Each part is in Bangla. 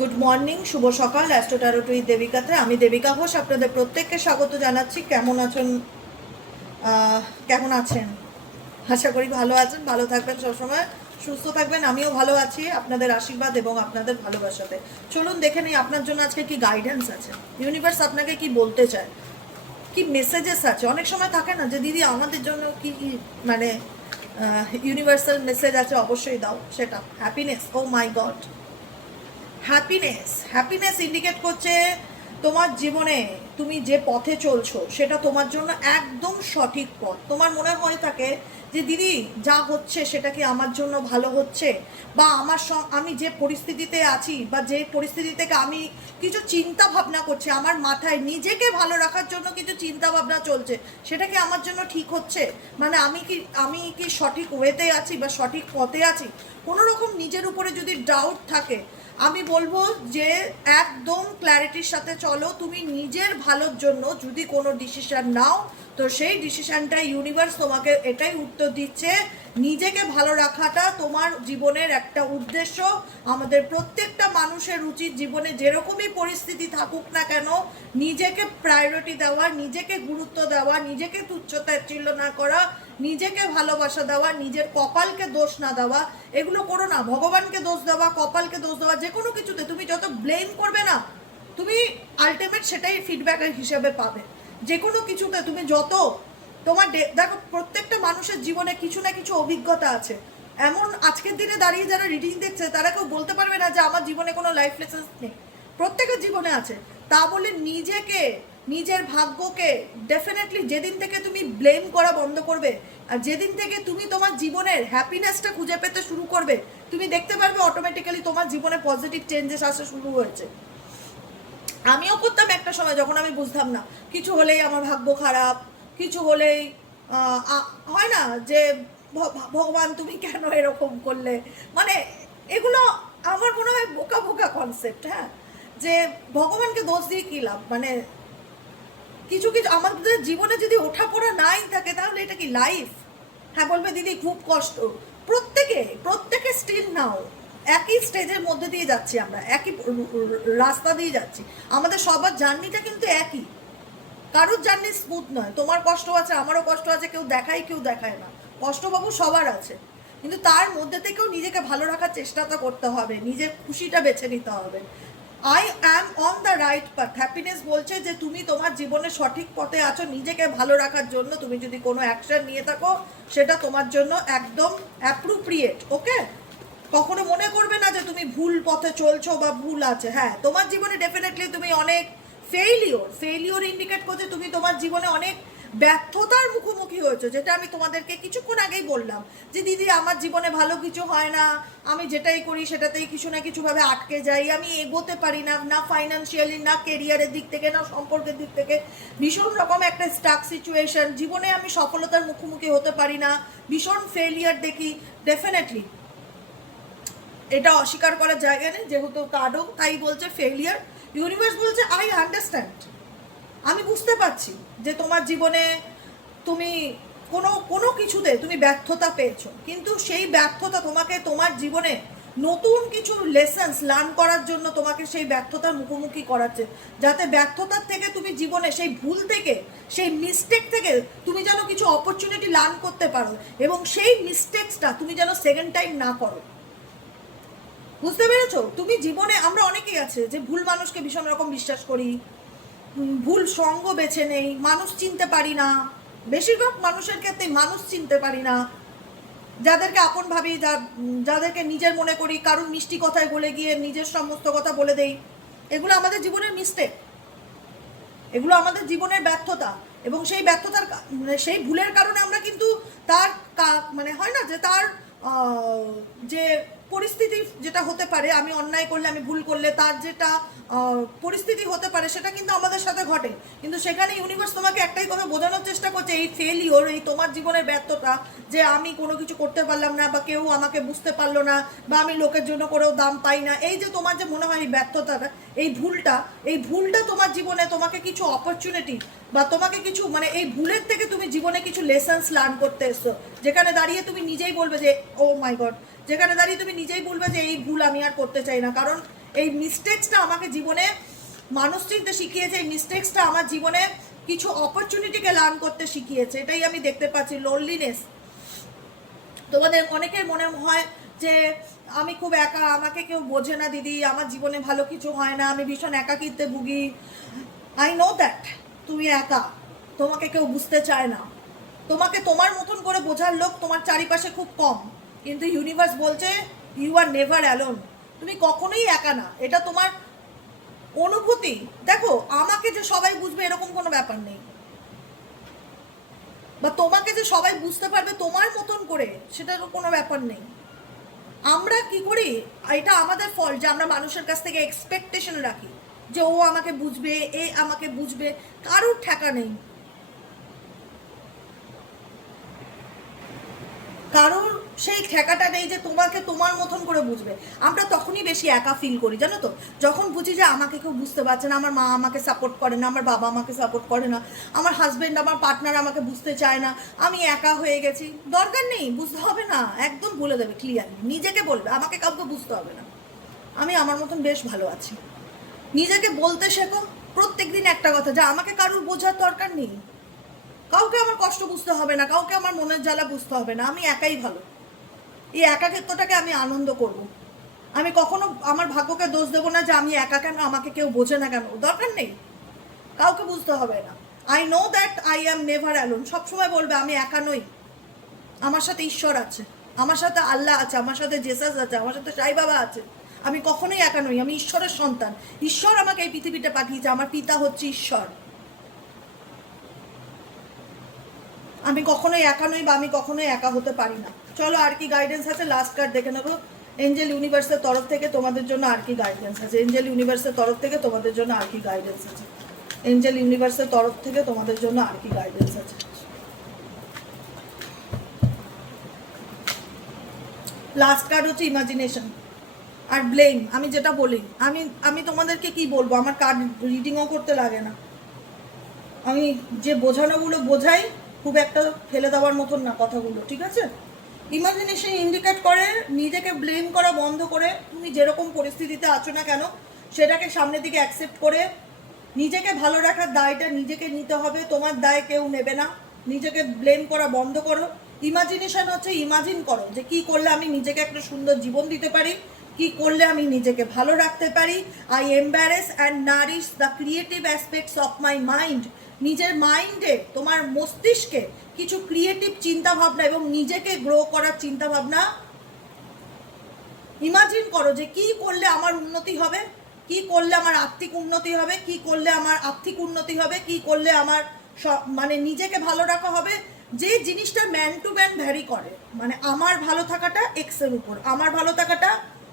গুড মর্নিং, শুভ সকাল। অ্যাস্ট্রো ট্যারো উইথ দেবিকাতে আমি দেবিকা ঘোষ আপনাদের প্রত্যেককে স্বাগত জানাচ্ছি। কেমন আছেন? আশা করি ভালো আছেন, ভালো থাকবেন, সবসময় সুস্থ থাকবেন। আমিও ভালো আছি আপনাদের আশীর্বাদ এবং আপনাদের ভালোবাসাতে। চলুন দেখে নিই আপনার জন্য আজকে কি গাইডেন্স আছে, ইউনিভার্স আপনাকে কি বলতে চায়, কি মেসেজেস আছে। অনেক সময় থাকে না যে দিদি আমাদের জন্য কি মানে ইউনিভার্সাল মেসেজ আছে, অবশ্যই দাও সেটা। হ্যাপিনেস, ও মাই গড, হ্যাপিনেস ইন্ডিকেট করছে তোমার জীবনে তুমি যে পথে চলছো সেটা তোমার জন্য একদম সঠিক পথ। তোমার মনে হয় থাকে যে দিদি যা হচ্ছে সেটা কি আমার জন্য ভালো হচ্ছে, বা আমি যে পরিস্থিতিতে আছি বা যে পরিস্থিতি থেকে আমি কিছু চিন্তা ভাবনা করছি, আমার মাথায় নিজেকে ভালো রাখার জন্য কিছু চিন্তা ভাবনা চলছে, সেটা কি আমার জন্য ঠিক হচ্ছে, মানে আমি কি সঠিক ওয়েতে আছি বা সঠিক পথে আছি। কোনো রকম নিজের উপরে যদি ডাউট থাকে, আমি বলবো যে একদম ক্ল্যারিটির সাথে চলো। তুমি নিজের ভালোর জন্য যদি কোনো ডিসিশন নাও, তো সেই ডিসিশনটা ইউনিভার্স তোমাকে এটাই উত্তর দিচ্ছে, নিজেকে ভালো রাখাটা তোমার জীবনের একটা উদ্দেশ্য। আমাদের প্রত্যেকটা মানুষের উচিত জীবনে যেরকমই পরিস্থিতি থাকুক না কেন, নিজেকে প্রায়োরিটি দেওয়া, নিজেকে গুরুত্ব দেওয়া, নিজেকে তুচ্ছ-তাচ্ছিল্য না করা, নিজেকে ভালোবাসা দেওয়া, নিজের কপালকে দোষ না দেওয়া। এগুলো করো না। ভগবানকে দোষ দেওয়া, কপালকে দোষ দেওয়া, যে কোনো কিছুতে তুমি যত ব্লেম করবে না, তুমি আলটিমেট সেটাই ফিডব্যাকের হিসেবে পাবে। যে কোনো কিছুতে তুমি যত তোমার দেখো, প্রত্যেকটা মানুষের জীবনে কিছু না কিছু অভিজ্ঞতা আছে। এমন আজকের দিনে দাঁড়িয়ে যারা রিডিং দেখছে তারা কেউ বলতে পারবে না যে আমার জীবনে কোনো লাইফ লেসেন্স নেই। প্রত্যেকের জীবনে আছে। তা বলে নিজেকে, নিজের ভাগ্যকে ডেফিনেটলি যেদিন থেকে তুমি ব্লেম করা বন্ধ করবে, আর যেদিন থেকে তুমি তোমার জীবনের হ্যাপিনেসটা খুঁজে পেতে শুরু করবে, তুমি দেখতে পারবে অটোমেটিক্যালি তোমার জীবনে পজিটিভ চেঞ্জেস আসা শুরু হয়েছে। আমিও করতাম একটা সময়, যখন আমি বুঝতাম না, কিছু হলেই আমার ভাগ্য খারাপ, কিছু হলেই হয় না যে ভগবান তুমি কেন এরকম করলে, মানে এগুলো আমার মনে হয় বোকা বোকা কনসেপ্ট। হ্যাঁ, যে ভগবানকে দোষ দিয়ে কী লাভ, মানে কিছু কিছু আমাদের জীবনে যদি ওঠাপড়া নাই থাকে তাহলে এটা কি লাইফ? হ্যাঁ, বলবে দিদি খুব কষ্ট, প্রত্যেকে স্টিল নাও একই স্টেজের মধ্যে দিয়ে যাচ্ছি, আমরা একই রাস্তা দিয়ে যাচ্ছি, আমাদের সবার জার্নিটা কিন্তু একই। কারোর জার্নি স্মুথ নয়। তোমার কষ্ট আছে, আমারও কষ্ট আছে, কেউ দেখায় না, কষ্টবাবু সবার আছে। কিন্তু তার মধ্যে থেকেও নিজেকে ভালো রাখার চেষ্টাটা করতে হবে, নিজের খুশিটা বেছে নিতে হবে। I am on the right path. Happiness বলছে যে তুমি তোমার জীবনে সঠিক পথে আছো। নিজেকে ভালো রাখার জন্য তুমি যদি কোনো অ্যাকশন নিয়ে থাকো, সেটা তোমার জন্য একদম অ্যাপ্রোপ্রিয়েট। ওকে, কখনো মনে করবে না যে তুমি ভুল পথে চলছো বা ভুল আছে। হ্যাঁ, তোমার জীবনে ডেফিনেটলি তুমি অনেক ফেইলিওর ইন্ডিকেট করছে তুমি তোমার জীবনে অনেক ব্যর্থতার মুখোমুখি হয়েছে, যেটা আমি তোমাদেরকে কিছুক্ষণ আগেই বললাম যে দিদি আমার জীবনে ভালো কিছু হয় না, আমি যেটাই করি সেটাতেই কিছু না কিছুভাবে আটকে যাই, আমি এগোতে পারি না, না ফাইন্যান্সিয়ালি, না কেরিয়ারের দিক থেকে, না সম্পর্কের দিক থেকে। ভীষণ রকম একটা স্টাক সিচুয়েশন, জীবনে আমি সফলতার মুখোমুখি হতে পারি না, ভীষণ ফেলিয়ার দেখি। ডেফিনেটলি এটা অস্বীকার করার জায়গা নেই, যেহেতু কার্ডও তাই বলছে ফেলিয়ার। ইউনিভার্স বলছে আই আন্ডারস্ট্যান্ড, আমি বুঝতে পারছি যে তোমার জীবনে তুমি কোনো কিছুতে তুমি ব্যর্থতা পেয়েছো, কিন্তু সেই ব্যর্থতা তোমাকে তোমার জীবনে নতুন কিছু লেসেন্স লার্ন করার জন্য তোমাকে সেই ব্যর্থতার মুখোমুখি করাচ্ছে, যাতে ব্যর্থতার থেকে তুমি জীবনে সেই ভুল থেকে, সেই মিস্টেক থেকে তুমি যেন কিছু অপরচুনিটি লার্ন করতে পারো, এবং সেই মিস্টেকসটা তুমি যেন সেকেন্ড টাইম না করো। বুঝতে পেরেছো? তুমি জীবনে, আমরা অনেকেই আছে যে ভুল মানুষকে ভীষণ রকম বিশ্বাস করি, ভুল সঙ্গ বেছে নেই, মানুষ চিনতে পারি না। বেশিরভাগ মানুষের ক্ষেত্রে মানুষ চিনতে পারি না, যাদেরকে আপন ভাবি, যাদেরকে নিজের মনে করি, কারণ মিষ্টি কথায় বলে গিয়ে নিজের সমস্ত কথা বলে দেই। এগুলো আমাদের জীবনের মিস্টেক, এগুলো আমাদের জীবনের ব্যর্থতা। এবং সেই ব্যর্থতার, সেই ভুলের কারণে আমরা কিন্তু তার মানে হয় না যে তার যে পরিস্থিতি যেটা হতে পারে, আমি অন্যায় করলে, আমি ভুল করলে তার যেটা পরিস্থিতি হতে পারে, সেটা কিন্তু আমাদের সাথে ঘটে। কিন্তু সেখানে ইউনিভার্স তোমাকে একটাই কথা বোঝানোর চেষ্টা করছে, এই ফেলিওর, এই তোমার জীবনের ব্যর্থতা, যে আমি কোনো কিছু করতে পারলাম না, বা কেউ আমাকে বুঝতে পারলো না, বা আমি লোকের জন্য করেও দাম পাই না, এই যে তোমার যে মনে হয় এই ব্যর্থতাটা, এই ভুলটা তোমার জীবনে তোমাকে কিছু অপরচুনিটি, বা তোমাকে কিছু, মানে এই ভুলের থেকে তুমি জীবনে কিছু লেসন্স লার্ন করতে এসছো, যেখানে দাঁড়িয়ে তুমি নিজেই বলবে যে ও মাই গড, যেখানে দাঁড়িয়ে তুমি নিজেই বলবে যে এই ভুল আমি আর করতে চাই না। কারণ এই মিস্টেক্সটা আমাকে জীবনে মানুষ চিনতে শিখিয়েছে, এই মিস্টেক্সটা আমার জীবনে কিছু অপরচুনিটিকে লার্ন করতে শিখিয়েছে। এটাই আমি দেখতে পাচ্ছি। লোনলিনেস, তোমাদের অনেকের মনে হয় যে আমি খুব একা, আমাকে কেউ বোঝে না দিদি, আমার জীবনে ভালো কিছু হয় না, আমি ভীষণ একাকিত্বে ভুগি। আই নো দ্যাট তুমি একা, তোমাকে কেউ বুঝতে চায় না, তোমাকে তোমার মতন করে বোঝার লোক তোমার চারিপাশে খুব কম, কিন্তু ইউনিভার্স বলছে ইউ আর নেভার অ্যালোন, তুমি কখনোই একা না, এটা তোমার অনুভূতি। দেখো, আমাকে যে সবাই বুঝবে এরকম কোনো ব্যাপার নেই, বা তোমাকে যে সবাই বুঝতে পারবে তোমার মতন করে সেটারও কোনো ব্যাপার নেই। আমরা কি করি, এটা আমাদের ফল্ট যে আমরা মানুষের কাছ থেকে এক্সপেকটেশন রাখি যে ও আমাকে বুঝবে, এ আমাকে বুঝবে। কারোর ঠেকা নেই, কারোর সেই ঠেকাটা নেই যে তোমাকে তোমার মতন করে বুঝবে। আমরা তখনই বেশি একা ফিল করি, জানো তো, যখন বুঝি যে আমাকে কেউ বুঝতে পারছে না, আমার মা আমাকে সাপোর্ট করে না, আমার বাবা আমাকে সাপোর্ট করে না, আমার হাজব্যান্ড আমার পার্টনার আমাকে বুঝতে চায় না, আমি একা হয়ে গেছি। দরকার নেই, বুঝতে হবে না, একদম বলে দেবে ক্লিয়ারলি, নিজেকে বলবে আমাকে কাউকে বুঝতে হবে না, আমি আমার মতন বেশ ভালো আছি। নিজেকে বলতে শেখো প্রত্যেকদিন একটা কথা, যে আমাকে কারোর বোঝার দরকার নেই, কাউকে আমার কষ্ট বুঝতে হবে না, কাউকে আমার মনের জ্বালা বুঝতে হবে না, আমি একাই ভালো। এই একাকিত্বটাকে আমি আনন্দ করব। আমি কখনো আমার ভাগ্যকে দোষ দেবো না যে আমি একা কেন, আমাকে কেউ বোঝে না কেন, দরকার নেই, কাউকে বুঝতে হবে না। I know that I am never alone, সবসময় বলবে আমি একা নই, আমার সাথে ঈশ্বর আছে, আমার সাথে আল্লাহ আছে, আমার সাথে জেসাস আছে, আমার সাথে সাই বাবা আছে, আমি কখনোই একা নই, আমি ঈশ্বরের সন্তান, ঈশ্বর আমাকে এই পৃথিবীতে পাঠিয়েছে, আমার পিতা হচ্ছে ঈশ্বর, আমি কখনোই একা নই, বা আমি কখনোই একা হতে পারি না। চলো আর কি গাইডেন্স আছে, লাস্ট কার্ড দেখে নেবো। এঞ্জেল ইউনিভার্সের তরফ থেকে তোমাদের জন্য আর কি গাইডেন্স আছে, এঞ্জেল ইউনিভার্সের তরফ থেকে তোমাদের জন্য আর কি গাইডেন্স আছে, এঞ্জেল ইউনিভার্সের তরফ থেকে তোমাদের জন্য আর কি গাইডেন্স আছে। লাস্ট কার্ড হচ্ছে ইমাজিনেশন আর ব্লেম। আমি যেটা বলি, আমি তোমাদেরকে কি বলবো, আমার কার্ড রিডিংও করতে লাগে না, আমি যে বোঝানোগুলো বোঝাই খুব একটা ফেলে দেওয়ার মতন না কথাগুলো, ঠিক আছে। ইমাজিনেশন ইন্ডিকেট করে নিজেকে ব্লেম করা বন্ধ করে, তুমি যেরকম পরিস্থিতিতে আছো না কেন সেটাকে সামনের দিকে অ্যাকসেপ্ট করে নিজেকে ভালো রাখার দায়টা নিজেকে নিতে হবে, তোমার দায় কেউ নেবে না। নিজেকে ব্লেম করা বন্ধ করো। ইমাজিনেশন হচ্ছে ইমাজিন করো যে কি করলে আমি নিজেকে একটা সুন্দর জীবন দিতে পারি, কি করলে আমি নিজেকে ভালো রাখতে পারি। I embarrass and Nourish the creative aspects of my mind. নিজের মাইন্ডে, তোমার মস্তিষ্কে কিছু ক্রিয়েটিভ চিন্তা ভাবনা এবং নিজেকে গ্রো করার চিন্তা ভাবনা ইমাজিন করো যে কি করলে আমার উন্নতি হবে, কি করলে আমার আর্থিক উন্নতি হবে, কি করলে আমার আর্থিক উন্নতি হবে, কি করলে আমার মানে নিজেকে ভালো রাখা হবে। যে জিনিসটা ম্যান টু ম্যান ভ্যারি করে, মানে আমার ভালো থাকাটা এক্সের উপর, আমার ভালো থাকাটা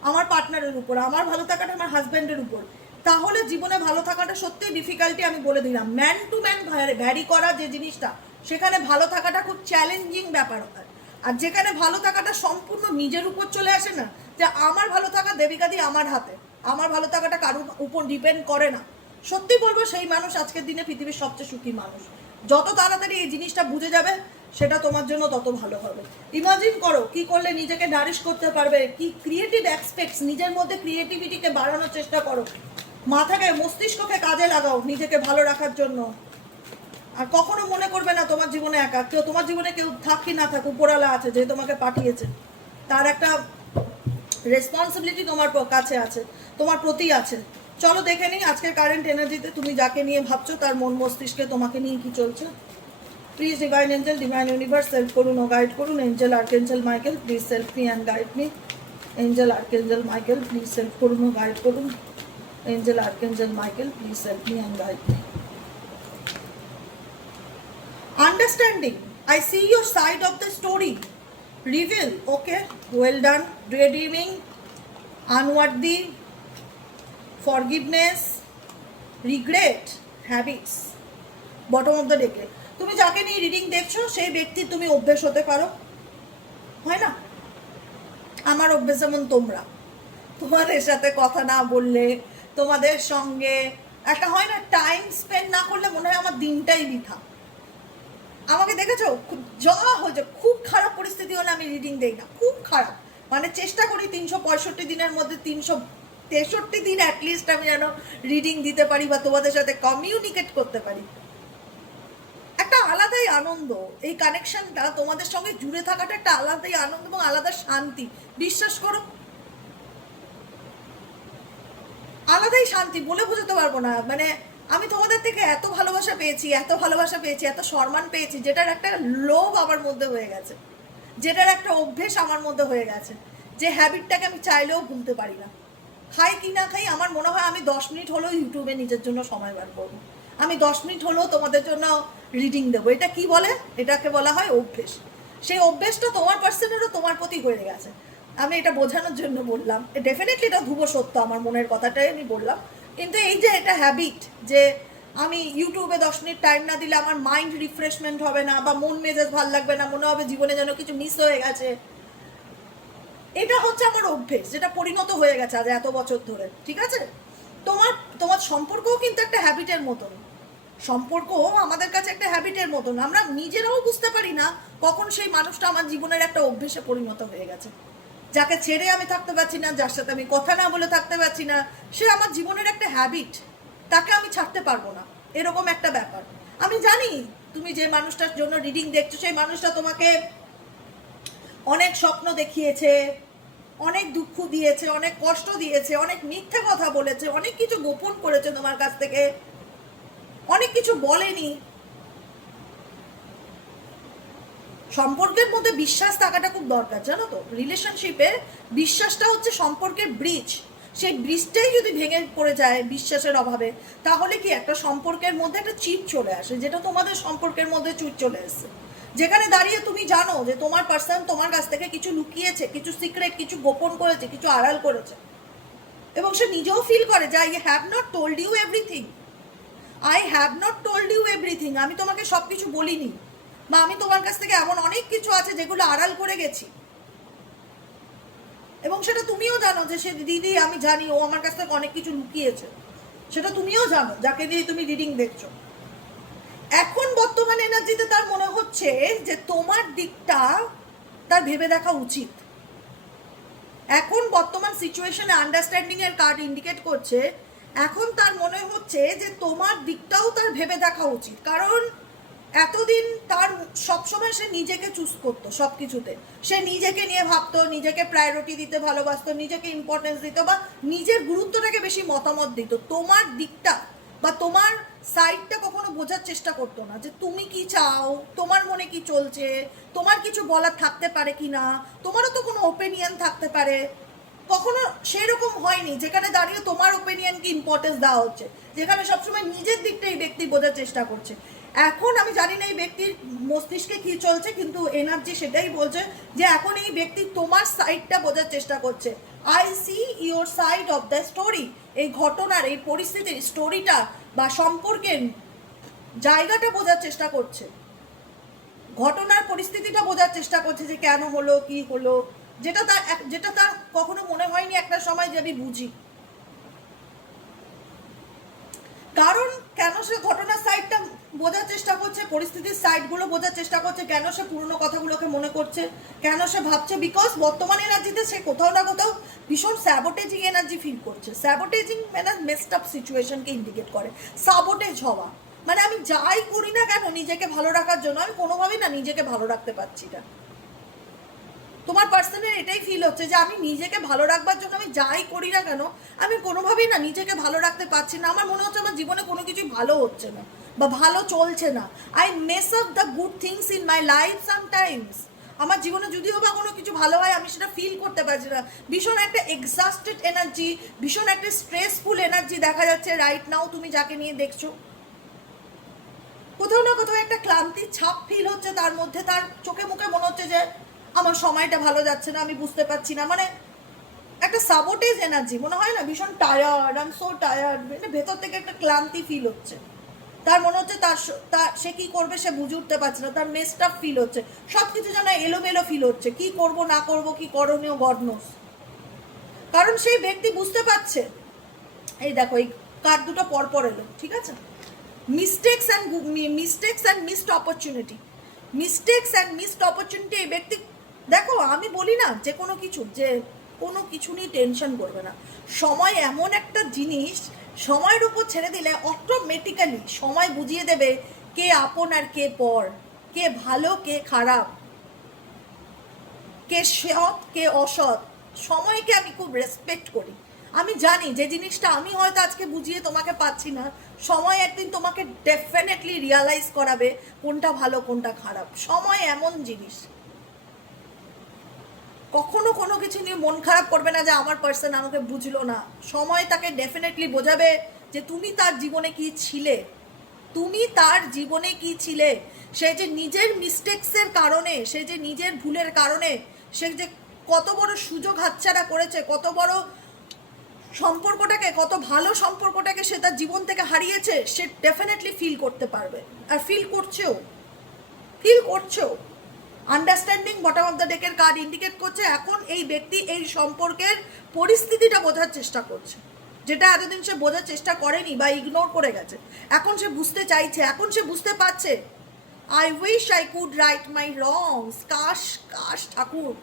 আমার পার্টনারের উপর, আমার ভালো থাকাটা আমার হাজব্যান্ডের উপর, তাহলে জীবনে ভালো থাকাটা সত্যিই ডিফিকাল্টি। আমি বলে দিলাম, ম্যান টু ম্যান ভ্যারি করা যে জিনিসটা, সেখানে ভালো থাকাটা খুব চ্যালেঞ্জিং ব্যাপার হয়। আর যেখানে ভালো থাকাটা সম্পূর্ণ নিজের উপর চলে আসে না, যে আমার ভালো থাকা দেবিকাদি আমার হাতে, আমার ভালো থাকাটা কারোর উপর ডিপেন্ড করে না, সত্যি বলবো সেই মানুষ আজকের দিনে পৃথিবীর সবচেয়ে সুখী মানুষ। যত তাড়াতাড়ি এই জিনিসটা বুঝে যাবে সেটা তোমার জন্য তত ভালো হবে। ইমাজিন করো কি করলে নিজেকে নারিশ করতে পারবে, কি ক্রিয়েটিভ অ্যাসপেক্টস, নিজের মধ্যে ক্রিয়েটিভিটিকে বাড়ানোর চেষ্টা করো, মাথাকে মস্তিষ্ককে কাজে লাগাও নিজেকে ভালো রাখার জন্য। আর কখনো মনে করবে না তোমার জীবনে একা, কেউ তোমার জীবনে কেউ থাক কি না থাক, উপরওয়ালা আছে যে তোমাকে পাঠিয়েছে, তার একটা রেসপন্সিবিলিটি তোমার কাছে আছে, তোমার প্রতি আছে। চলো দেখে নিই আজকের কারেন্ট এনার্জিতে তুমি যাকে নিয়ে ভাবছো তার মন মস্তিষ্কে তোমাকে নিয়ে কি চলছে। Please divine Angel, divine universe help করুন ও গাইড করুন। Angel archangel Michael please help me and guide me. Angel archangel Michael please help করুন ও গাইড করুন। Angel archangel Michael please help me and guide me. Understanding, I see your side of the story. Reveal, okay, well done. Redeeming, unworthy, forgiveness, regret, habits. Bottom of the deck. তুমি যাকে নিয়ে রিডিং দেখছো সেই ব্যক্তি তুমি অভ্যেস হতে পারো, হয় না? আমার অভ্যেস যেমন তোমরা, তোমাদের সাথে কথা না বললে, তোমাদের সঙ্গে একটা হয় না টাইম স্পেন্ড না করলে মনে হয় আমার দিনটাই বৃথা। আমাকে দেখেছো, যা হয়েছে খুব খারাপ পরিস্থিতি হলে আমি রিডিং দেই না, খুব খারাপ, মানে চেষ্টা করি 365 দিনের মধ্যে 63 দিন অ্যাটলিস্ট আমি যেন রিডিং দিতে পারি বা তোমাদের সাথে কমিউনিকেট করতে পারি। একটা আলাদাই আনন্দ, এই কানেকশনটা তোমাদের সঙ্গে জুড়ে থাকাটা একটা আলাদাই আনন্দ এবং আলাদা শান্তি। বিশ্বাস করো, আলাদাই শান্তি, বলে বোঝাতে পারবো না। মানে আমি তোমাদের থেকে এত ভালোবাসা পেয়েছি, এত ভালোবাসা পেয়েছি, এত সম্মান পেয়েছি, যেটার একটা লোভ আমার মধ্যে হয়ে গেছে, যেটার একটা অভ্যেস আমার মধ্যে হয়ে গেছে, যে হ্যাবিটটাকে আমি চাইলেও ভুলতে পারি না। খাই কি না খাই, আমার মনে হয় আমি 10 মিনিট হলেও ইউটিউবে নিজের জন্য সময় বার করবো, আমি 10 মিনিট হলেও তোমাদের জন্য রিডিং দেবো। এটা কি বলে? এটাকে বলা হয় অভ্যেস। সেই অভ্যেসটা তোমার পার্সনেরও তোমার প্রতি হয়ে গেছে। আমি এটা বোঝানোর জন্য বললাম, ডেফিনেটলি এটা ধ্রুব সত্য, আমার মনের কথাটাই আমি বললাম। কিন্তু এই যে এটা হ্যাবিট, যে আমি ইউটিউবে 10 মিনিট টাইম না দিলে আমার মাইন্ড রিফ্রেশমেন্ট হবে না, বা মন মেজাজ ভাল লাগবে না, মনে হবে জীবনে যেন কিছু মিস হয়ে গেছে, এটা হচ্ছে আমার অভ্যেস, যেটা পরিণত হয়ে গেছে আজ এত বছর ধরে। ঠিক আছে, তোমার তোমার সম্পর্কও কিন্তু একটা হ্যাবিটের মতন, সম্পর্কও আমাদের কাছে একটা হ্যাবিটের মতন। আমরা নিজেরাও বুঝতে পারি না কখন সেই মানুষটা আমার জীবনের একটা অভ্যেসে পরিণত হয়ে গেছে, যাকে ছেড়ে আমি থাকতে পারছি না, যার সাথে আমি কথা না বলে থাকতে পারছি না, সে আমার জীবনের একটা হ্যাবিট, তাকে আমি ছাড়তে পারবো না, এরকম একটা ব্যাপার। আমি জানি তুমি যে মানুষটার জন্য রিডিং দেখছো, সেই মানুষটা তোমাকে অনেক স্বপ্ন দেখিয়েছে, অনেক দুঃখ দিয়েছে, অনেক কষ্ট দিয়েছে, অনেক মিথ্যে কথা বলেছে, অনেক কিছু গোপন করেছে তোমার কাছ থেকে, অনেক কিছু বলেনি। সম্পর্কের মধ্যে বিশ্বাস থাকাটা খুব দরকার, জানো তো। রিলেশনশিপে বিশ্বাসটা হচ্ছে সম্পর্কের ব্রিজ। সেই ব্রিজটাই যদি ভেঙে পড়ে যায় বিশ্বাসের অভাবে, তাহলে কি একটা সম্পর্কের মধ্যে একটা চিট চলে আসে, যেটা তোমাদের সম্পর্কের মধ্যে চিট চলে এসছে, যেখানে দাঁড়িয়ে তুমি জানো যে তোমার পার্সন তোমার কাছ থেকে কিছু লুকিয়েছে, কিছু সিক্রেট, কিছু গোপন করেছে, কিছু আড়াল করেছে, এবং সে নিজেও ফিল করে যে I have not told you everything, I have not told you everything, আমি তোমাকে সব কিছু বলিনি, বা আমি তোমার কাছ থেকে এমন অনেক কিছু আছে যেগুলো আড়াল করে গেছি। এবং সেটা তুমিও জানো যে সে দিদি, আমি জানি ও আমার কাছ থেকে অনেক কিছু লুকিয়েছে, সেটা তুমিও জানো, যাকে দিয়ে তুমি রিডিং দেখছো। এখন বর্তমান এনার্জিতে তার মনে হচ্ছে যে তোমার দিকটা তার ভেবে দেখা উচিত। এখন বর্তমান সিচুয়েশনে আন্ডারস্ট্যান্ডিং এর কার্ড ইন্ডিকেট করছে, এখন তার মনে হচ্ছে যে তোমার দিকটাও তার ভেবে দেখা উচিত। কারণ এতদিন তার সবসময় সে নিজেকে চুজ করতো সব কিছুতে, সে নিজেকে নিয়ে ভাবতো, নিজেকে প্রায়োরিটি দিতে ভালোবাসতো, নিজেকে ইম্পর্টেন্স দিত, বা নিজের গুরুত্বটাকে বেশি মতামত দিত। তোমার দিকটা বা তোমার সাইডটা কখনো বোঝার চেষ্টা করতো না, যে তুমি কি চাও, তোমার মনে কি চলছে, তোমার কিছু বলার থাকতে পারে কি না, তোমারও তো কোনো ওপিনিয়ন থাকতে পারে। কখনো সেরকম হয়নি যেখানে দাঁড়িয়ে তোমার ওপিনিয়নকে ইম্পর্টেন্স দেওয়া হচ্ছে, যেখানে সবসময় নিজের দিকটা এই ব্যক্তি বোঝার চেষ্টা করছে। এখন আমি জানি না এই ব্যক্তির মস্তিষ্কে কি চলছে, কিন্তু এনার্জি সেটাই বলছে যে এখন এই ব্যক্তি তোমার সাইডটা বোঝার চেষ্টা করছে। I see your side of the story. এই ঘটনার, এই পরিস্থিতির স্টোরিটা বা সম্পর্কের জায়গাটা বোঝার চেষ্টা করছে, ঘটনার পরিস্থিতিটা বোঝার চেষ্টা করছে, যে কেন হলো, কি হলো, যেটা তার কখনো মনে হয়নি একটা সময় যে আমি বুঝি। কারণ কেন সে ঘটনার সাইডটা বোঝার চেষ্টা করছে, পরিস্থিতির সাইডগুলো বোঝার চেষ্টা করছে, কেন সে পুরনো কথাগুলোকে মনে করছে, কেন সে ভাবছে, বিকজ বর্তমান এনার্জিতে সে কোথাও না কোথাও ভীষণ স্যাবোটেজিং এনার্জি ফিল করছে। স্যাবোটেজিং মানে মেসড আপ সিচুয়েশনকে ইন্ডিকেট করে, সাবোটেজ হওয়া মানে আমি যাই করি না কেন নিজেকে ভালো রাখার জন্য, আমি কোনোভাবেই না নিজেকে ভালো রাখতে পারছি না। তোমার পার্সনের এটাই ফিল হচ্ছে যে আমি নিজেকে ভালো রাখবার জন্য আমি যাই করি না কেন, আমি কোনোভাবেই না নিজেকে ভালো রাখতে পারছি না। আমার মনে হচ্ছে আমার জীবনে কোনো কিছুই ভালো হচ্ছে না বা ভালো চলছে না। I mace up the good things in my life sometimes. আমার জীবনে যদিও বা কোনো কিছু ভালো হয়, আমি সেটা ফিল করতে পারছি না। ভীষণ একটা এক্সস্টেড এনার্জি, ভীষণ একটা স্ট্রেসফুল এনার্জি দেখা যাচ্ছে রাইট নাও তুমি যাকে নিয়ে দেখছো। কোথাও না কোথাও একটা ক্লান্তির ছাপ ফিল হচ্ছে তার মধ্যে, তার চোখে মুখে মনে হচ্ছে যে আমার সময়টা ভালো যাচ্ছে না, আমি বুঝতে পারছি না, মানে একটা সাবোটেজ এনার্জি মনে হয় না, ভীষণ tired, I am so tired, মানে ভেতর থেকে একটা ক্লান্তি ফিল হচ্ছে। তার মনে হচ্ছে তার সে কি করবে সে বুঝে উঠতে পারছে না, তার মেসড আপ ফিল হচ্ছে, সব কিছু যেন এলোমেলো ফিল হচ্ছে, কি করব না করব, কি করণীয় গড নোস। কারণ সেই ব্যক্তি বুঝতে পারছে, এই দেখো এই কার্ড দুটো পরপর এলো, ঠিক আছে, mistakes and missed opportunity. Mistakes and missed opportunity এই ব্যক্তি, দেখো আমি বলি না যে কোনো কিছু যে কোনো কিছু নিয়ে টেনশন করবে না। সময় এমন একটা জিনিস, সময়ের উপর ছেড়ে দিলে অটোমেটিক্যালি সময় বুঝিয়ে দেবে কে আপন আর কে পর, কে ভালো কে খারাপ, কে সৎ কে অসৎ। সময়কে আমি খুব রেসপেক্ট করি। আমি জানি যে জিনিসটা আমি হয়তো আজকে বুঝিয়ে তোমাকে পাচ্ছি না, সময় একদিন তোমাকে ডেফিনেটলি রিয়ালাইজ করাবে কোনটা ভালো কোনটা খারাপ। সময় এমন জিনিস, কখনো কোনো কিছু নিয়ে মন খারাপ করবে না যে আমার পার্সন আমাকে বুঝলো না। সময় তাকে ডেফিনেটলি বোঝাবে যে তুমি তার জীবনে কি ছিলে, তুমি তার জীবনে কি ছিলে। সে যে নিজের মিস্টেক্সের কারণে, সে যে নিজের ভুলের কারণে সে যে কত বড় সুযোগ হাতছাড়া করেছে, কত বড় সম্পর্কটাকে, কত ভালো সম্পর্কটাকে সে তার জীবন থেকে হারিয়েছে, সে ডেফিনেটলি ফিল করতে পারবে। আর ফিল করছেও। আন্ডারস্ট্যান্ডিং বটম অফ দ্য ডেকের কার্ড ইন্ডিকেট করছে এখন এই ব্যক্তি এই সম্পর্কের পরিস্থিতিটা বোঝার চেষ্টা করছে, যেটা এতদিন সে বোঝার চেষ্টা করেনি বা ইগনোর করে গেছে। এখন সে বুঝতে চাইছে, এখন সে বুঝতে পারছে। I wish I could write my wrongs. কাশ ঠাকুর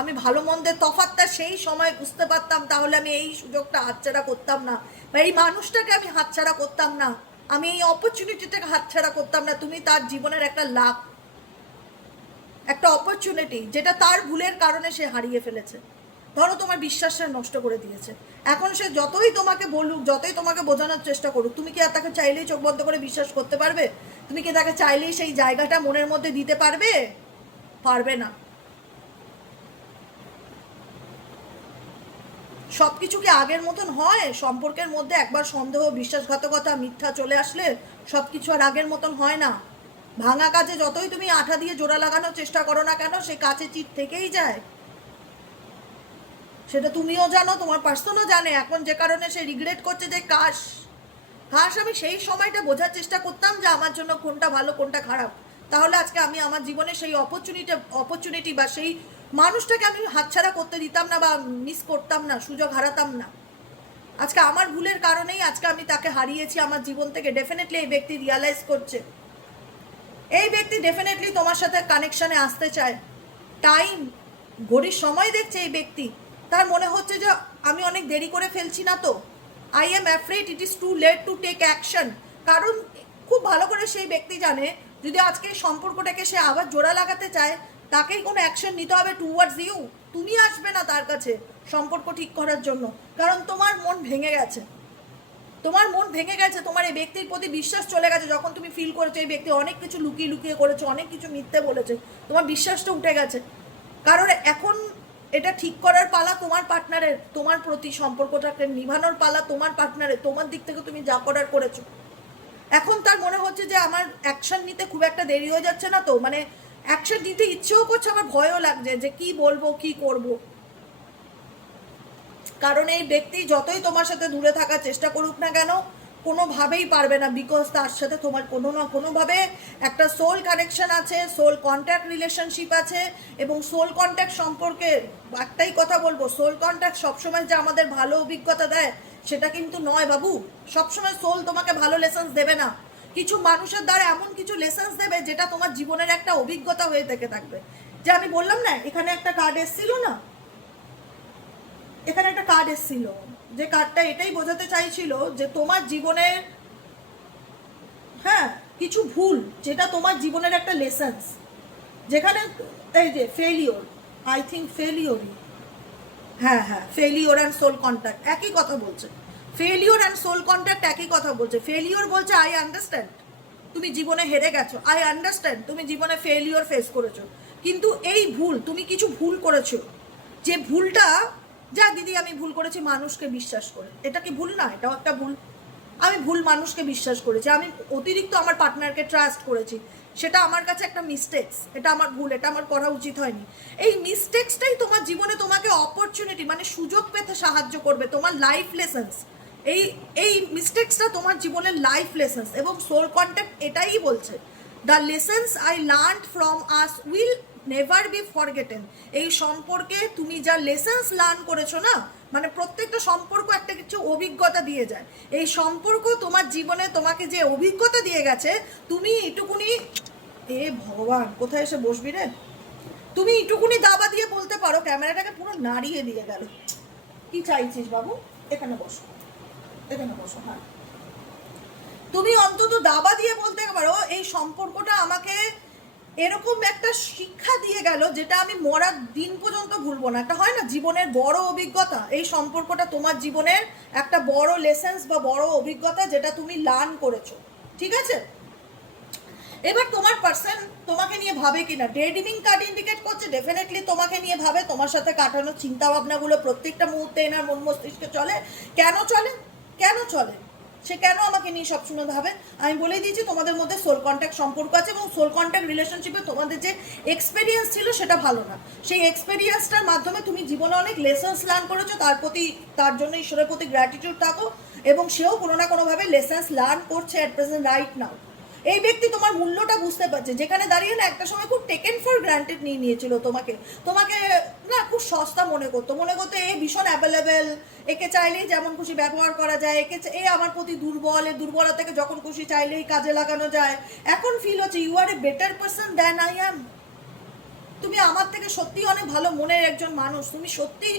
আমি ভালো মন্দের তফাৎটা সেই সময় বুঝতে পারতাম, তাহলে আমি এই সুযোগটা হাতছাড়া করতাম না, বা এই মানুষটাকে আমি হাতছাড়া করতাম না, আমি এই অপরচুনিটিটাকে হাতছাড়া করতাম না। তুমি তার জীবনের একটা লাভ, একটা অপরচুনিটি যেটা তার ভুলের কারণে সে হারিয়ে ফেলেছে। ধরো তোমার বিশ্বাসটা নষ্ট করে দিয়েছে, এখন সে যতই তোমাকে বলুক, যতই তোমাকে বোঝানোর চেষ্টা করুক, তুমি কি আর তাকে চাইলেই চোখ বন্ধ করে বিশ্বাস করতে পারবে? তুমি কি তাকে চাইলেই সেই জায়গাটা মনের মধ্যে দিতে পারবে? পারবে না। সব কিছু কি আগের মতন হয়? সম্পর্কের মধ্যে একবার সন্দেহ, বিশ্বাসঘাতকতা, মিথ্যা চলে আসলে সব কিছু আর আগের মতন হয় না। ভাঙা কাজে যতই তুমি আঠা দিয়ে জোড়া লাগানোর চেষ্টা করো না কেন, সে কাছে চিট থেকেই যায়। সেটা তুমিও জানো, তোমার পার্সনও জানে। এখন যে কারণে সে রিগ্রেট করছে যে কাশ আমি সেই সময়টা বোঝার চেষ্টা করতাম যে আমার জন্য কোনটা ভালো কোনটা খারাপ, তাহলে আজকে আমি আমার জীবনে সেই অপরচুনিটি বা সেই মানুষটাকে আমি হাতছাড়া করতে দিতাম না বা মিস করতাম না, সুযোগ হারাতাম না। আজকে আমার ভুলের কারণেই আজকে আমি তাকে হারিয়েছি আমার জীবন থেকে। ডেফিনেটলি এই ব্যক্তি রিয়ালাইজ করছে, এই ব্যক্তি ডেফিনেটলি তোমার সাথে কানেকশানে আসতে চায়। টাইম, ঘড়ির সময় দেখছে এই ব্যক্তি, তার মনে হচ্ছে যে আমি অনেক দেরি করে ফেলছি না তো। I am afraid it is too late to take action. কারণ খুব ভালো করে সেই ব্যক্তি জানে যদি আজকে সম্পর্কটাকে সে আবার জোড়া লাগাতে চায়, তাকেই কোনো অ্যাকশন নিতে হবে টুয়ার্ডস ইউ। তুমি আসবে না তার কাছে সম্পর্ক ঠিক করার জন্য, কারণ তোমার মন ভেঙে গেছে। তোমার এই ব্যক্তির প্রতি বিশ্বাস চলে গেছে। যখন তুমি ফিল করেছো এই ব্যক্তি অনেক কিছু লুকিয়ে করেছে, অনেক কিছু মিথ্যে বলেছে, তোমার বিশ্বাসটা উঠে গেছে। কারণ এখন এটা ঠিক করার পালা তোমার পার্টনারের, তোমার প্রতি সম্পর্কটাকে নিভানোর পালা তোমার পার্টনারের। তোমার দিক থেকে তুমি যা করার করেছো। এখন তার মনে হচ্ছে যে আমার অ্যাকশন নিতে খুব একটা দেরি হয়ে যাচ্ছে না তো, মানে অ্যাকশন নিতে ইচ্ছেও করছে, আমার ভয়ও লাগছে যে কি বলবো কি করব। কারণ এই ব্যক্তি যতই তোমার সাথে দূরে থাকার চেষ্টা করুক না কেন, কোনোভাবেই পারবে না। বিকজ তার সাথে তোমার কোনো না কোনোভাবে একটা সোল কানেকশন আছে, সোল কন্ট্যাক্ট রিলেশনশিপ আছে। এবং সোল কন্ট্যাক্ট সম্পর্কে একটাই কথা বলবো, সোল কন্ট্যাক্ট সবসময় যে আমাদের ভালো অভিজ্ঞতা দেয় সেটা কিন্তু নয় বাবু। সবসময় সোল তোমাকে ভালো লেসন্স দেবে না। কিছু মানুষের দ্বারা এমন কিছু লেসন্স দেবে যেটা তোমার জীবনের একটা অভিজ্ঞতা হয়ে থেকে থাকবে। যে আমি বললাম না, এখানে একটা কার্ড এসেছিল না, এখানে একটা কার্ড এসেছিল, যে কার্ডটা এটাই বোঝাতে চাইছিল যে তোমার জীবনের হ্যাঁ কিছু ভুল, যেটা তোমার জীবনের একটা লেসন্স, যেখানে এই যে ফেলিওর, আই থিঙ্ক ফেলিওরই, হ্যাঁ ফেলিওর অ্যান্ড সোল কন্ট্যাক্ট একই কথা বলছে। ফেলিওর অ্যান্ড সোল কন্ট্যাক্ট একই কথা বলছে। ফেলিওর বলছে আই আন্ডারস্ট্যান্ড তুমি জীবনে হেরে গেছো, আই আন্ডারস্ট্যান্ড তুমি জীবনে ফেলিওর ফেস করেছো, কিন্তু এই ভুল, তুমি কিছু ভুল করেছো, যে ভুলটা, যা দিদি আমি ভুল করেছি মানুষকে বিশ্বাস করে। এটা কি ভুল না? এটাও একটা ভুল। আমি ভুল মানুষকে বিশ্বাস করেছি, আমি অতিরিক্ত আমার পার্টনারকে ট্রাস্ট করেছি, সেটা আমার কাছে একটা মিস্টেক্স, এটা আমার ভুল, এটা আমার করা উচিত হয়নি। এই মিস্টেক্সটাই তোমার জীবনে তোমাকে অপরচুনিটি মানে সুযোগ পেতে সাহায্য করবে, তোমার লাইফ লেসন্স। এই মিস্টেক্সটা তোমার জীবনের লাইফ লেসন্স। এবং সোল কন্ট্যাক্ট এটাই বলছে, the lessons I learned from us will never be forgotten. এই সম্পর্কে তুমি যা লেসন্স লার্ন করেছো না, মানে প্রত্যেকটা সম্পর্ক একটা কিছু অভিজ্ঞতা দিয়ে যায়। এই সম্পর্ক তোমার জীবনে তোমাকে যে অভিজ্ঞতা দিয়ে গেছে, তুমি এটুকুনি, এ ভগবান কোথায় এসে বসবি রে, তুমি এইটুকুনি দাবা দিয়ে বলতে পারো, ক্যামেরাটাকে পুরো নাড়িয়ে দিয়ে গেল, কি চাইছিস বাবু, এখানে বসো, এখানে বসো। হ্যাঁ, তুমি অন্তত দাবা দিয়ে বলতে পারো এই সম্পর্কটা আমাকে এরকম একটা শিক্ষা দিয়ে গেল যেটা আমি মরার দিন পর্যন্ত ভুলবো না। একটা হয় না জীবনের বড় অভিজ্ঞতা, এই সম্পর্কটা তোমার জীবনের একটা বড় লেসেন্স বা বড় অভিজ্ঞতা যেটা তুমি লার্ন করেছো, ঠিক আছে? এবার তোমার পার্সন তোমাকে নিয়ে ভাবে কিনা, ডে ড্রিমিং কার্ড ইন্ডিকেট করছে ডেফিনেটলি তোমাকে নিয়ে ভাবে, তোমার সাথে কাটানোর চিন্তা ভাবনাগুলো প্রত্যেকটা মুহূর্তে এনার মন মস্তিষ্কে চলে। কেন চলে, কেন চলে, সে কেন আমাকে নিয়ে সবসময় ভাবে? আমি বলে দিয়েছি তোমাদের মধ্যে সোল কন্ট্যাক্ট সম্পর্ক আছে, এবং সোল কন্ট্যাক্ট রিলেশনশিপে তোমাদের যে এক্সপেরিয়েন্স ছিল সেটা ভালো না। সেই এক্সপেরিয়েন্সটার মাধ্যমে তুমি জীবনে অনেক লেসন্স লার্ন করেছো, তার জন্য ঈশ্বরের প্রতি গ্র্যাটিটিউড থাকো, এবং সেও কোনো না কোনোভাবে লেসন্স লার্ন করছে অ্যাট প্রেজেন্ট রাইট নাও। এই ব্যক্তি তোমার মূল্যটা বুঝতে পারছে, যেখানে দাঁড়িয়ে না একটা সময় খুব টেকেন ফর গ্রান্টেড নিয়ে নিয়েছিল তোমাকে, তোমাকে না খুব সস্তা মনে করতো এ ভীষণ অ্যাভেলেবেল, একে চাইলেই যেমন খুশি ব্যবহার করা যায়, এ আমার প্রতি দুর্বল, এর দুর্বলতাকে যখন খুশি চাইলেই কাজে লাগানো যায়। এখন ফিল হচ্ছে you are a better person than I am. তুমি আমার থেকে সত্যি অনেক ভালো মনের একজন মানুষ, তুমি সত্যি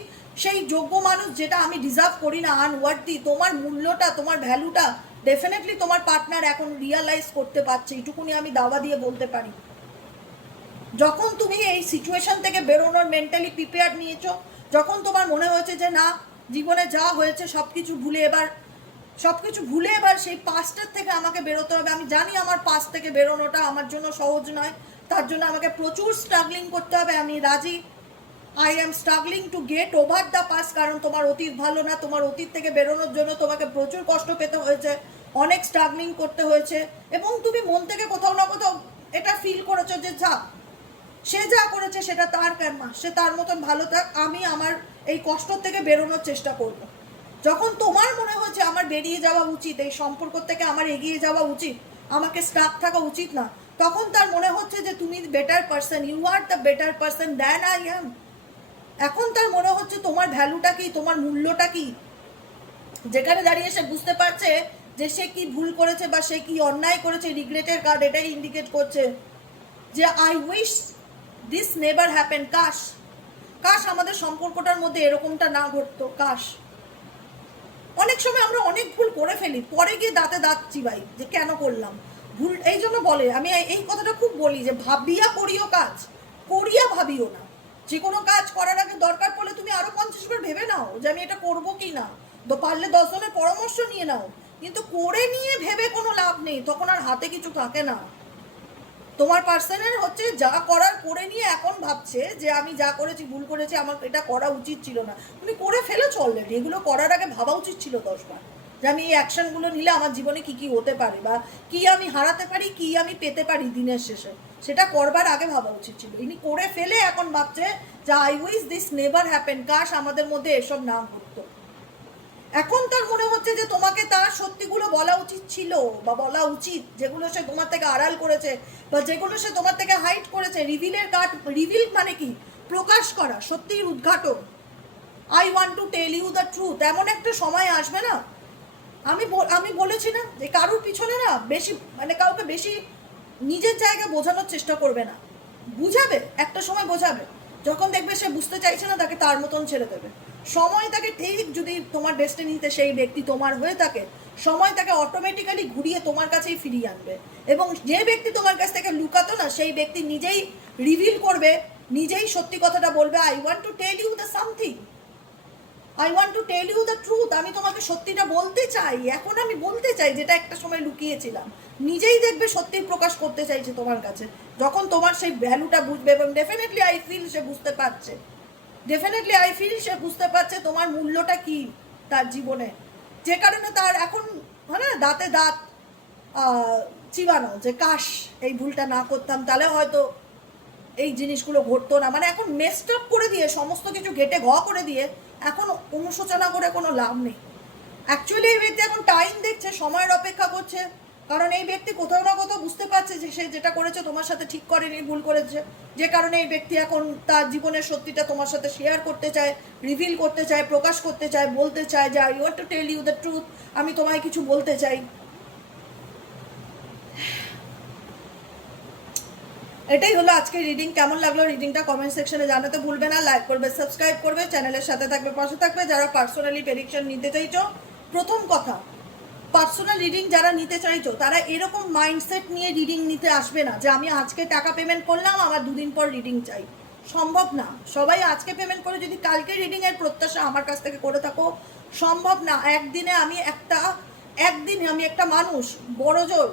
সেই যোগ্য মানুষ যেটা আমি ডিজার্ভ করি না, আনওয়ার্দি। তোমার মূল্যটা, তোমার ভ্যালুটা ডেফিনেটলি তোমার পার্টনার এখন রিয়ালাইজ করতে পারছে, এইটুকুনি আমি দাওয়া দিয়ে বলতে পারি। যখন তুমি এই সিচুয়েশন থেকে বেরোনোর মেন্টালি প্রিপেয়ার নিয়েছো, যখন তোমার মনে হয়েছে যে না, জীবনে যা হয়েছে সবকিছু ভুলে এবার সেই পাস্টের থেকে আমাকে বেরোতে হবে। আমি জানি আমার পাস্ট থেকে বেরোনোটা আমার জন্য সহজ নয়, তার জন্য আমাকে প্রচুর স্ট্রাগলিং করতে হবে, আমি রাজি। I am struggling to get over the past, কারণ তোমার অতীত ভালো না, তোমার অতীত থেকে বেরোনোর জন্য তোমাকে প্রচুর কষ্ট পেতে হয়েছে, অনেক স্ট্রাগলিং করতে হয়েছে, এবং তুমি মন থেকে কোথাও না কোথাও এটা ফিল করেছো যে সে যা করেছে সেটা তার কর্মা, সে তার মতন ভালো থাক, আমি আমার এই কষ্ট থেকে বেরোনোর চেষ্টা করব। যখন তোমার মনে হচ্ছে আমার বেরিয়ে যাওয়া উচিত, এই সম্পর্ক থেকে আমার এগিয়ে যাওয়া উচিত, আমাকে স্টাক থাকা উচিত না, তখন তার মনে হচ্ছে যে তুমি better person, you are the better person than I am. এখন তার মনে হচ্ছে তোমার ভ্যালুটা কি, তোমার মূল্যটা কি, যেখানে দাঁড়িয়ে সে বুঝতে পারছে যে সে কি ভুল করেছে বা সে কি অন্যায় করেছে। রিগ্রেটের কার্ড এটাই ইন্ডিকেট করছে যে I wish this never happen. কাশ আমাদের সম্পর্কটার মধ্যে এরকমটা না ঘটতো, কাশ। অনেক সময় আমরা অনেক ভুল করে ফেলি, পরে গিয়ে দাঁতে দাঁত চিবাই যে কেন করলাম ভুল। এই জন্য বলে, আমি এই কথাটা খুব বলি যে ভাবিয়া করিও কাজ, করিয়া ভাবিও না। যে কোনো কাজ করার আগে দরকার পড়লে তুমি আরো 50 বার ভেবে নাও যে আমি এটা করবো কি না, তো পারলে 10 জনের পরামর্শ নিয়ে নাও, কিন্তু করে নিয়ে ভেবে কোনো লাভ নেই, তখন আর হাতে কিছু থাকে না। তোমার পার্সনের হচ্ছে যা করার করে নিয়ে এখন ভাবছে যে আমি যা করেছি ভুল করেছি, আমার এটা করা উচিত ছিল না। তুমি করে ফেলেছো অলরেডি, এগুলো করার আগে ভাবা উচিত ছিল 10 বার যে আমি এই অ্যাকশনগুলো নিলে আমার জীবনে কি কি হতে পারে, বা কি আমি হারাতে পারি, কি আমি পেতে পারি দিনের শেষে, সেটা করবার আগে ভাবা উচিত ছিল। ইনি করে ফেলে এখন ভাবছে যে I wish this never happen, কাশ আমাদের মধ্যে এসব না ঘটতো। এখন তার মনে হচ্ছে যে তোমাকে তার সত্যিগুলো বলা উচিত ছিল, বা বলা উচিত, যেগুলো সে তোমার থেকে আড়াল করেছে বা যেগুলো সে তোমার থেকে হাইড করেছে। রিভিলের কার্ড, রিভিল মানে কি? প্রকাশ করা, সত্যির উদ্ঘাটন। I want to tell you the truth. এমন একটা সময় আসবে না, আমি বলেছি না যে কারোর পিছনে না বেশি, মানে কাউকে বেশি নিজের জায়গায় বোঝানোর চেষ্টা করবে না। বুঝাবে, একটা সময় বোঝাবে, যখন দেখবে সে বুঝতে চাইছে না তাকে তার মতন ছেড়ে দেবে। সময় তাকে ঠিক, যদি তোমার ডেস্টিনিতে সেই ব্যক্তি তোমার হয়ে থাকে, সময় তাকে অটোমেটিক্যালি ঘুরিয়ে তোমার কাছেই ফিরিয়ে আনবে। এবং যে ব্যক্তি তোমার কাছ থেকে লুকাতো না, সেই ব্যক্তি নিজেই রিভিল করবে, নিজেই সত্যি কথাটা বলবে। I want to tell you the something, I want to tell you the truth. আমি তোমাকে সত্যিটা বলতে চাই, এখন আমি বলতে চাই যেটা একটা সময় লুকিয়েছিলাম। নিজেই দেখবে সত্যি প্রকাশ করতে চাইছে তোমার কাছে, যখন তোমার সেই ভ্যালুটা বুঝবে। এবং ডেফিনেটলি আই ফিল সে বুঝতে পারছে, ডেফিনেটলি আই ফিল সে বুঝতে পারছে তোমার মূল্যটা কি তার জীবনে, যে কারণে তার এখন হয় না দাঁতে দাঁত চিবানো যে কাশ এই ভুলটা না করতাম, তাহলে হয়তো এই জিনিসগুলো ঘটতো না। মানে এখন মেস্ট আপ করে দিয়ে, সমস্ত কিছু ঘেটে করে দিয়ে এখন অনুশোচনা করে কোনো লাভ নেই। অ্যাকচুয়ালি এই ব্যক্তি এখন টাইম দেখছে, সময়ের অপেক্ষা করছে, কারণ এই ব্যক্তি কোথাও না কোথাও বুঝতে পারছে যে সে যেটা করেছে তোমার সাথে ঠিক করেনি, ভুল করেছে। যে কারণে এই ব্যক্তি এখন তার জীবনের সত্যিটা তোমার সাথে শেয়ার করতে চায়, রিভিল করতে চায়, প্রকাশ করতে চায়, বলতে চায় যে I want to tell you the truth, আমি তোমায় কিছু বলতে চাই। এটাই হলো আজকে রিডিং। কেমন লাগলো রিডিংটা কমেন্ট সেকশনে জানাতে ভুলবে না। লাইক করবে, সাবস্ক্রাইব করবে, চ্যানেলের সাথে থাকবে, পাশে থাকবে। যারা পার্সোনালি প্রেডিকশন নিতে চাইছো, প্রথম কথা, পার্সোনাল রিডিং যারা নিতে চাইছো তারা এরকম মাইন্ডসেট নিয়ে রিডিং নিতে আসবে না যে আমি আজকে টাকা পেমেন্ট করলাম, আমার দুদিন পর রিডিং চাই। সম্ভব না। সবাই আজকে পেমেন্ট করে যদি কালকে রিডিংয়ের প্রত্যাশা আমার কাছ থেকে করে থাকো, সম্ভব না। একদিনে আমি একটা মানুষ বড় জোর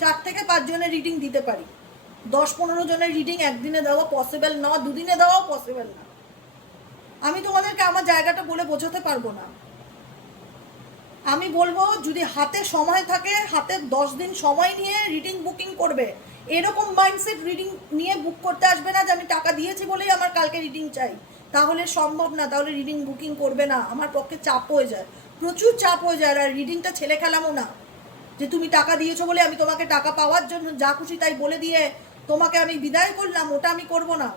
4 থেকে 5 জনের রিডিং দিতে পারি। 10-15 জনের রিডিং একদিনে দেওয়া পসিবল না, দুদিনে দেওয়াও পসিবল না। আমি তোমাদেরকে আমার জায়গাটা বলে বোঝাতে পারবো না। আমি বলবো যদি হাতে সময় থাকে, হাতে 10 দিন সময় নিয়ে রিডিং বুকিং করবে। এরকম মাইন্ডসেট রিডিং নিয়ে বুক করতে আসবে না যে আমি টাকা দিয়েছি বলেই আমার কালকে রিডিং চাই। তাহলে সম্ভব না, তাহলে রিডিং বুকিং করবে না। আমার পক্ষে চাপ হয়ে যায়, প্রচুর চাপ হয়ে যায়। আর রিডিংটা ছেলে খেলামও না যে তুমি টাকা দিয়েছো বলে আমি তোমাকে টাকা পাওয়ার জন্য যা খুশি তাই বলে দিয়ে তোমাকে আমি বিদায় করলাম, ওটা আমি করব না।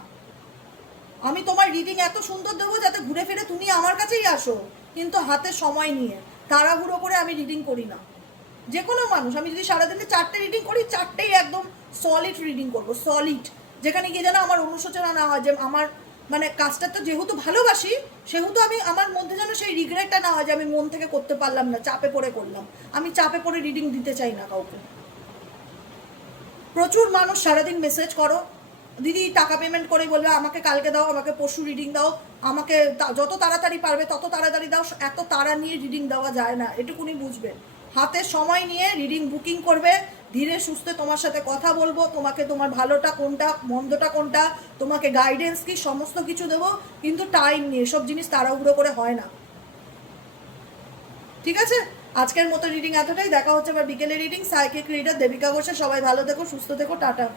আমি তোমার রিডিং এত সুন্দর দেবো যাতে ঘুরে ফিরে তুমি আমার কাছেই আসো, কিন্তু হাতে সময় নিয়ে। তাড়াহুড়ো করে আমি রিডিং করি না। যে কোনো মানুষ, আমি যদি সারাদিনে 4টে রিডিং করি, 4টেই একদম সলিড রিডিং করবো, সলিড। যেখানে গিয়ে যেন আমার অনুশোচনা না হয় যে আমার মানে কাজটা তো যেহেতু ভালোবাসি সেহেতু আমি আমার মধ্যে যেন সেই রিগ্রেটটা না হয় যে আমি মন থেকে করতে পারলাম না, চাপে পড়ে করলাম। আমি চাপে পড়ে রিডিং দিতে চাই না কাউকে। প্রচুর মানুষ সারাদিন মেসেজ করো, দিদি টাকা পেমেন্ট করে বলবে আমাকে কালকে দাও, আমাকে পরশু রিডিং দাও, আমাকে যত তাড়াতাড়ি পারবে তত তাড়াতাড়ি দাও। এত তাড়া নিয়ে রিডিং দেওয়া যায় না, এটুকুনি বুঝবে। হাতে সময় নিয়ে রিডিং বুকিং করবে, ধীরে সুস্থে তোমার সাথে কথা বলবো, তোমাকে তোমার ভালোটা কোনটা মন্দটা কোনটা, তোমাকে গাইডেন্স কি, সমস্ত কিছু দেবো, কিন্তু টাইম নিয়ে। সব জিনিস তাড়াহুড়ো করে হয় না, ঠিক আছে? আজকের মতো রিডিং এতটাই। দেখা হচ্ছে আবার বিকেলে রিডিং। সাইকিক রিডার দেবিকা ঘোষের। সবাই ভালো থেকো, সুস্থ থেকো, টাটা।